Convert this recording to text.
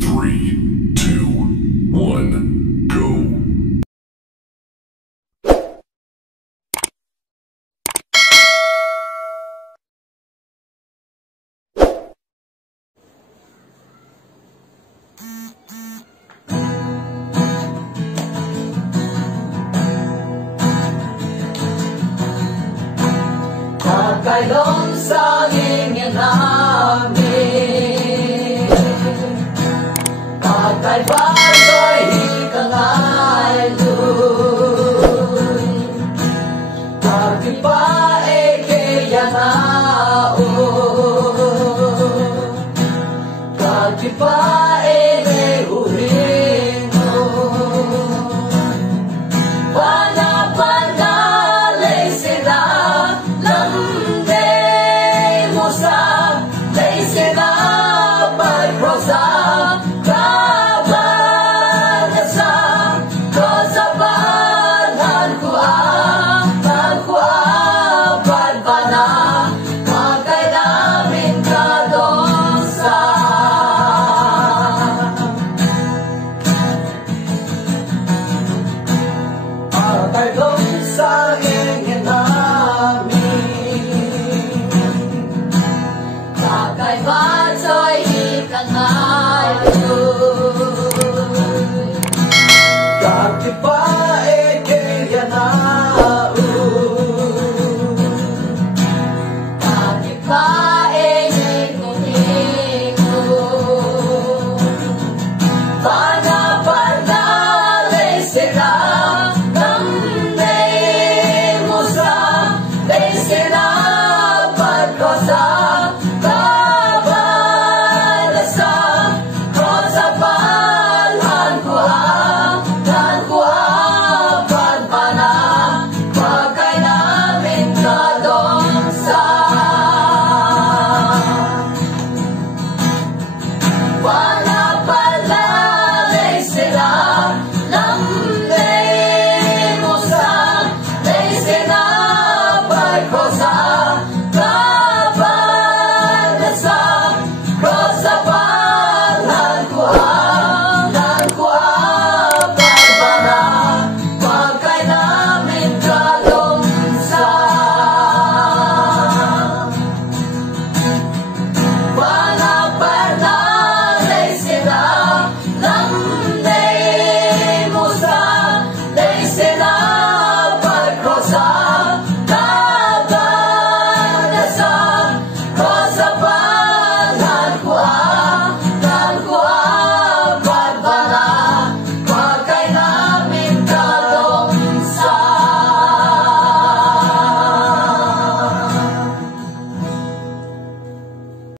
3, 2, 1, go. Kakailon sa ingin namin, kakaibasoy ikangayloy, kakipae kaya nao, kakipae may uringo, panapanalay sila lang. Kakailon sa ingin namin, kakaibasoy ikangayloy, kakipae kaya nao, kakipae ngay kumingo, panapanalay sila. One